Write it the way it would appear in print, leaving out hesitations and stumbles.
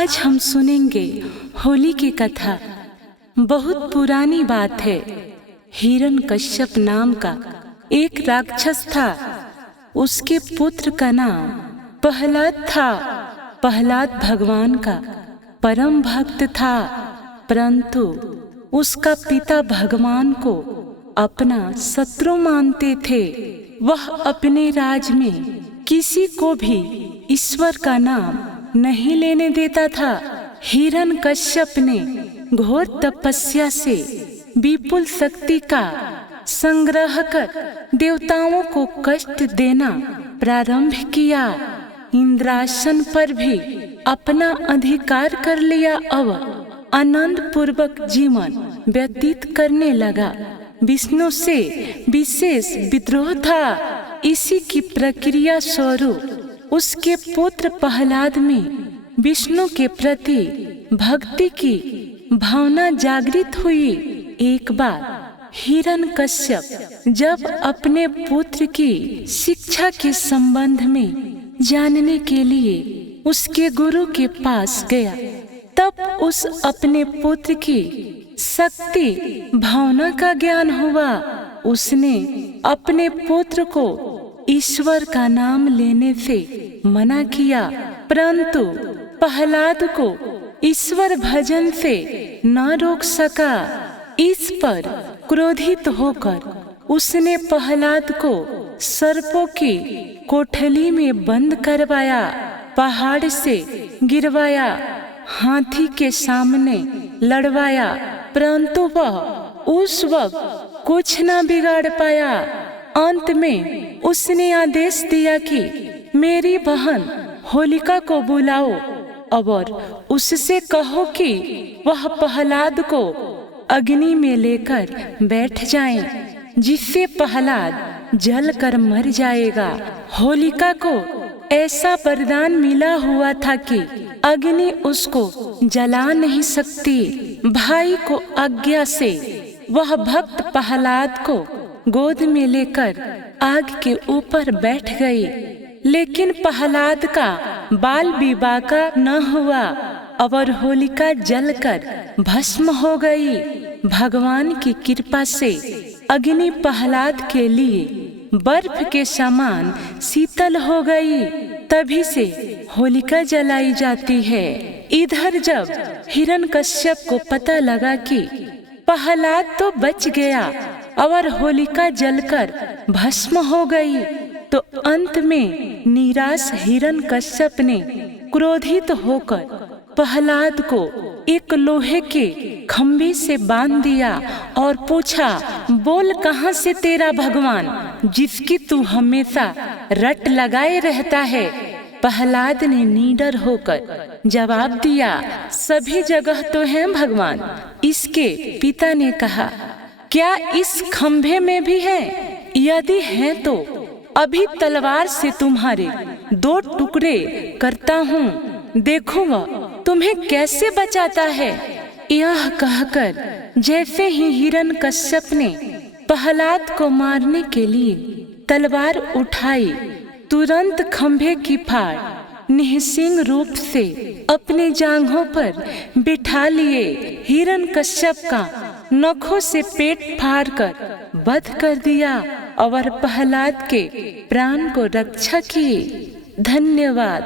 आज हम सुनेंगे होली की कथा। बहुत पुरानी बात है। हिरण्यकश्यप नाम का एक राक्षस था। उसके पुत्र का नाम प्रहलाद था। प्रहलाद भगवान का परम भक्त था, परंतु उसका पिता भगवान को अपना शत्रु मानते थे। वह अपने राज में किसी को भी ईश्वर का नाम नहीं लेने देता था। हिरण्यकश्यप ने घोर तपस्या से विपुल शक्ति का संग्रह कर देवताओं को कष्ट देना प्रारंभ किया। इंद्रासन पर भी अपना अधिकार कर लिया। अब आनंद पूर्वक जीवन व्यतीत करने लगा। विष्णु से विशेष विद्रोह था। इसी की प्रक्रिया स्वरूप उसके पुत्र प्रहलाद में विष्णु के प्रति भक्ति की भावना जागृत हुई। एक बार हिरण्यकश्यप जब अपने पुत्र की शिक्षा के संबंध में जानने के लिए उसके गुरु के पास गया, तब उस अपने पुत्र की शक्ति भावना का ज्ञान हुआ। उसने अपने पुत्र को ईश्वर का नाम लेने से मना किया, परंतु प्रहलाद को ईश्वर भजन से न रोक सका। इस पर क्रोधित होकर उसने प्रहलाद को सर्पों की कोठरी में बंद करवाया, पहाड़ से गिरवाया, हाथी के सामने लड़वाया, परंतु वह उस वक्त कुछ न बिगाड़ पाया। अंत में उसने आदेश दिया कि मेरी बहन होलिका को बुलाओ और उससे कहो कि वह प्रहलाद को अग्नि में लेकर बैठ जाए, जिससे प्रहलाद जलकर मर जाएगा। होलिका को ऐसा वरदान मिला हुआ था कि अग्नि उसको जला नहीं सकती। भाई को आज्ञा से वह भक्त प्रहलाद को गोद में लेकर आग के ऊपर बैठ गई, लेकिन प्रहलाद का बाल विवाह न हुआ और होलिका जलकर भस्म हो गई। भगवान की कृपा से अग्नि प्रहलाद के लिए बर्फ के समान शीतल हो गई। तभी से होलिका जलाई जाती है। इधर जब हिरण्यकश्यप को पता लगा कि प्रहलाद तो बच गया और होलिका जलकर भस्म हो गई, तो अंत में निराश हिरण्यकश्यप ने क्रोधित होकर प्रहलाद को एक लोहे के खंभे से बांध दिया और पूछा, बोल कहाँ से तेरा भगवान जिसकी तू हमेशा रट लगाए रहता है। प्रहलाद ने निडर होकर जवाब दिया, सभी जगह तो हैं भगवान। इसके पिता ने कहा, क्या इस खंभे में भी है? यदि है तो अभी तलवार से तुम्हारे 2 टुकड़े करता हूँ, देखूंगा तुम्हें कैसे बचाता है। यह कहकर जैसे ही हिरण्यकश्यप ने प्रहलाद को मारने के लिए तलवार उठाई, तुरंत खंभे की फाड़ निःसिंग रूप से अपने जांघों पर बिठा लिए। हिरण्यकश्यप का नखों से पेट फाड़कर वध कर दिया और प्रहलाद के प्राण को रक्षा की। धन्यवाद।